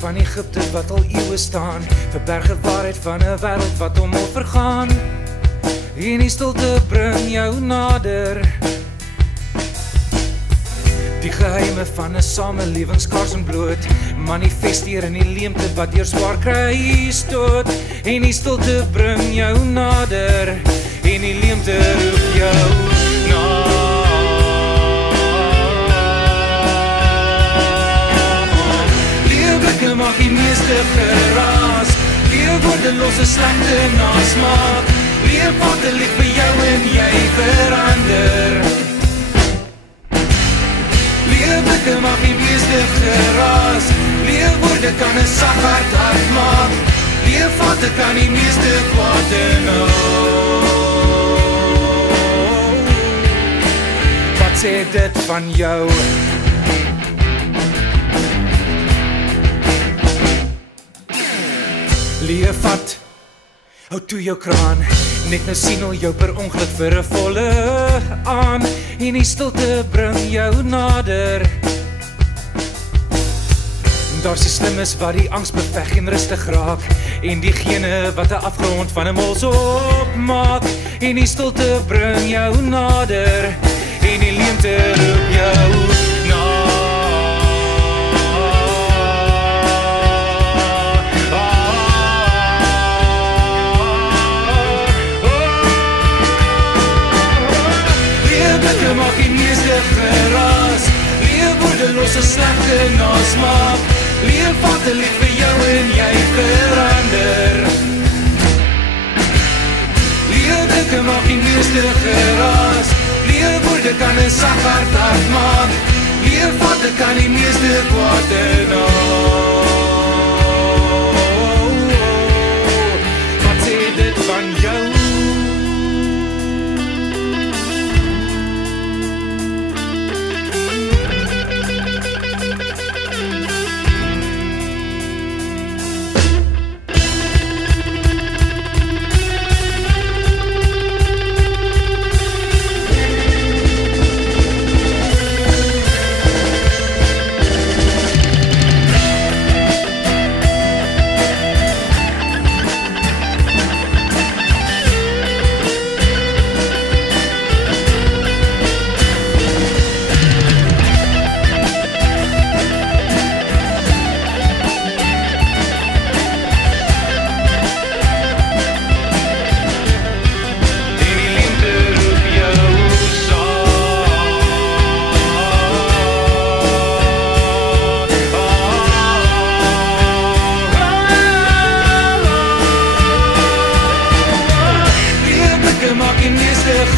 van Egypte wat al eeue staan, verberge waarheid van 'n wêreld wat hom al vergaan. En die stilte bring jou nader. Die geheime van 'n samelewing skaars en bloot, manifesteer in die leemte wat deur swaar kry stoot. En die stilte bring jou nader, en die leemte roep jou na. Leeublikke maak die meeste geraas, leeuwoorde los 'n slegte nasmaak. Leeuwvatte lieg vir jou en jy verander. Leeublikke maak die meeste geraas, leeuwoorde kan 'n sag hart hard maak. Leeuwvatte kan die meeste kwaad inhou. Wat sê dit van jou? Leeuwvat, hou toe jou kraan, net nou sien al jou per ongeluk vir 'n volle aan. En die stilte bring jou nader. Daar's die slimmes wat die angs beveg en rustig raak, en diegene wat 'n afgrond van 'n mols opmaak. En die stilte bring jou nader, en die leemte roep jou na. Leeuwblikke maak die meeste geraas, leeuwoorde los 'n slegte nasmaak. Leeuwvatte lieg vir jou en jy verander. Leeuwblikke maak die meeste geraas, leeuwoorde kan 'n sag hart hard maak. Leeuwvatte kan die meeste kwaad inhou. Wat sê dit van jou?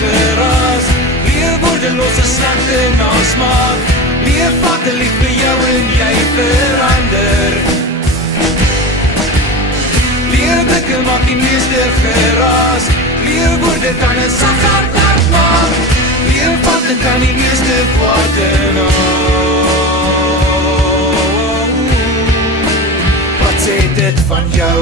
Geraas, leeuwoorde los 'n slegte nasmaak. Leeuwvatte lieg vir jou en jy verander. Leeuwblikke maak die meeste geraas, leeuwoorde kan 'n sag hart hard maak. Leeuwvatte kan die meeste kwaad inhou. Wat sê dit van jou?